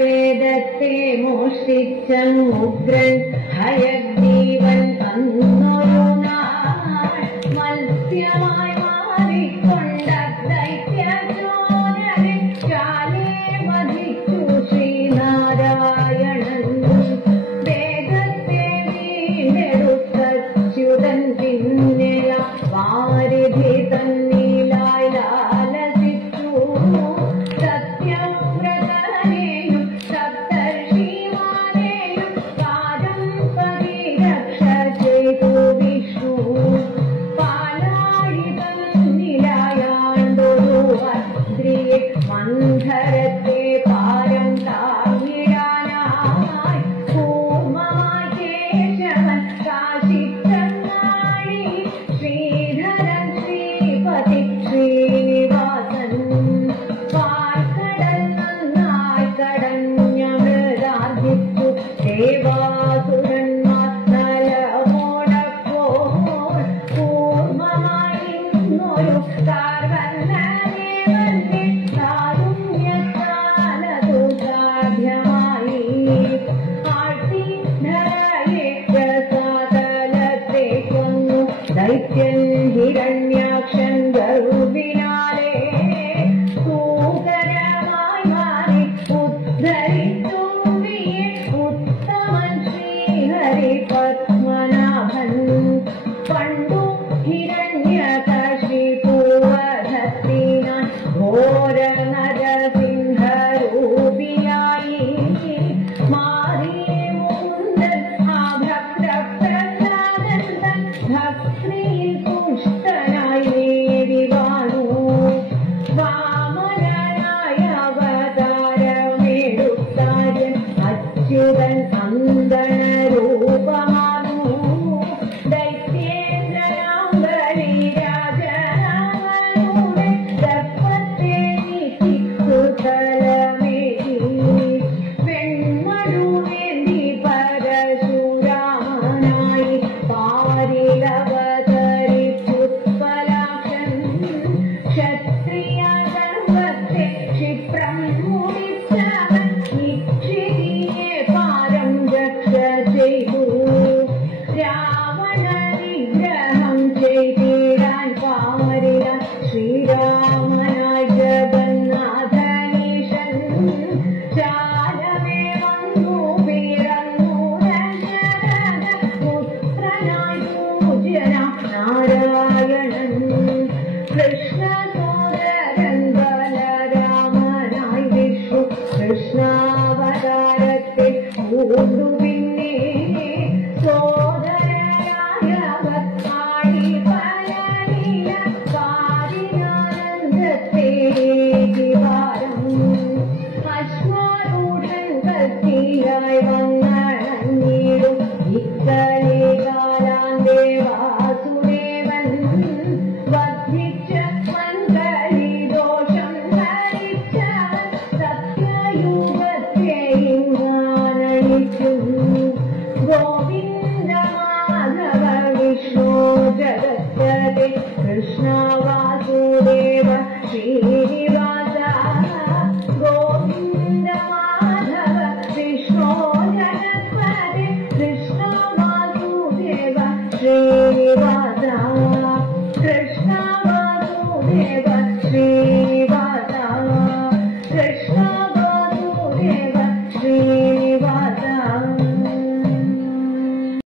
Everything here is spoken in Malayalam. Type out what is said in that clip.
വേദത്തെ മോഷ്ടിച്ചുഗ്രൻ ഹയഗ്രീവൻ തന്നൊരു നാൾ മത്സ്യമായി മാറിക്കൊണ്ട ദൈത്യചോരനെ ശാലേ വധിച്ചു ശ്രീനാരായണൻ. വേഗത്തെ വീണ്ടെടുത്തച്യുതൻ പിന്നെയ വാരിധി തന്നിലായി ലാലസിച്ചു. സത്യവ്രതനെയും സപ്തർഷിമാരെയും കാര്യം പരിരക്ഷ ചെയ്തു വിഷ്ണു. പാലാഴി തന്നിലായാണ്ടൊരു അദ്രിയെ മന്ധരത്തെ പാരം താങ്ങിടാനായി കൂർമ്മമായി കേശവൻ കാശിക്കങ്ങാഴി ശ്രീധരൻ ശ്രീപതി ശ്രീനിവാസൻ. പാർക്കടൽ നന്നായി കടഞ്ഞ മൃഗാർജിച്ചു ദേവാസുരന്മാർ നലമോടപ്പോൾ കൂർമ്മമായി ഇന്നൊരു കാർവണ്ണദേവന്റെ കാരുണ്യത്താലതു സാധ്യമായി. ആഴ്ത്തിധരയെ രസാതലത്തെ കൊന്നു ദൈത്യൻ ഹിരണ്യാക്ഷൻ ഗർഭിനാലെ സൂകരമായി മാറി ഉദ്ധരിച്ചുണ്ടിയെ ഉത്തമൻ ശ്രീഹരി പത്മനാഭൻ. പണ്ടു ഹിരണ്യകശിപുവധത്തിനാൻ ഘോര നരസിംഹരൂപിയായി മാറിയേ മുകുന്ദൻ ആ ഭക്തപ്രഹ്ലാദൻ തൻ ഭക്തിയിൽ പുഷ്ടനായി നേടി വാണു. വാമനനായ അവതാരമെടുത്താര്യൻ അച്യുതൻ അന്തണരൂപമാർന്നു. ദൈത്യേന്ദ്രനാം ബലിരാജനാമനുടെ ദർപ്പത്തെ നീക്കി സുതലമേകി. വെൺമഴുവേന്തി പരശുരാമനായി പാരിലവതരിച്ചുത്പലാക്ഷൻ. ക്ഷത്രിയ ഗർഭത്തെ ക്ഷിപ്രം മുടിച്ചവൻ നിക്ഷിതിയെ പാരം രക്ഷ ചെയ്തു. രാവണ നിഗ്രഹം ചെയ്തിടാൻ പാരില ശ്രീരാമനായി ജഗന്നാഥനീശൻ. ചാലമേ വന്നു പിറന്നു ദശരഥ പുത്രനായി പൂജ്യനാം നാരായണൻ. കൃഷ്ണസോദരൻ ബലരാമനായി വിഷ്ണു കൃഷ്ണാവതാരത്തെ പൂണ്ടു. പിന്നെ സോദരനായവർ ആടി പലനീല കാരിനാനന്ദത്തെ വാരം. അശ്വാരൂഢൻ കൽക്കിയായി വന്നണഞ്ഞിടും ഇക്കലി കാലാന്തേ വാസുദേവൻ. വർദ്ധിച്ച മൻകലി ദോഷം ഹരിച്ചവൻ സത്യയുഗത്തെ ഇങ്ങാനഴിക്കും. ഗോവിന്ദ മാധവ വിഷ്ണു ജഗത്പതേ കൃഷ്ണ വാസുദേവ ശ്രീനിവാസ. ഗോവിന്ദ മാധവ വിഷ്ണു ജഗത്പതേ കൃഷ്ണ വാസുദേവ ശ്രീനിവാസ. കൃഷ്ണ വാസുദേവ ശ്രീനിവാസ. കൃഷ്ണ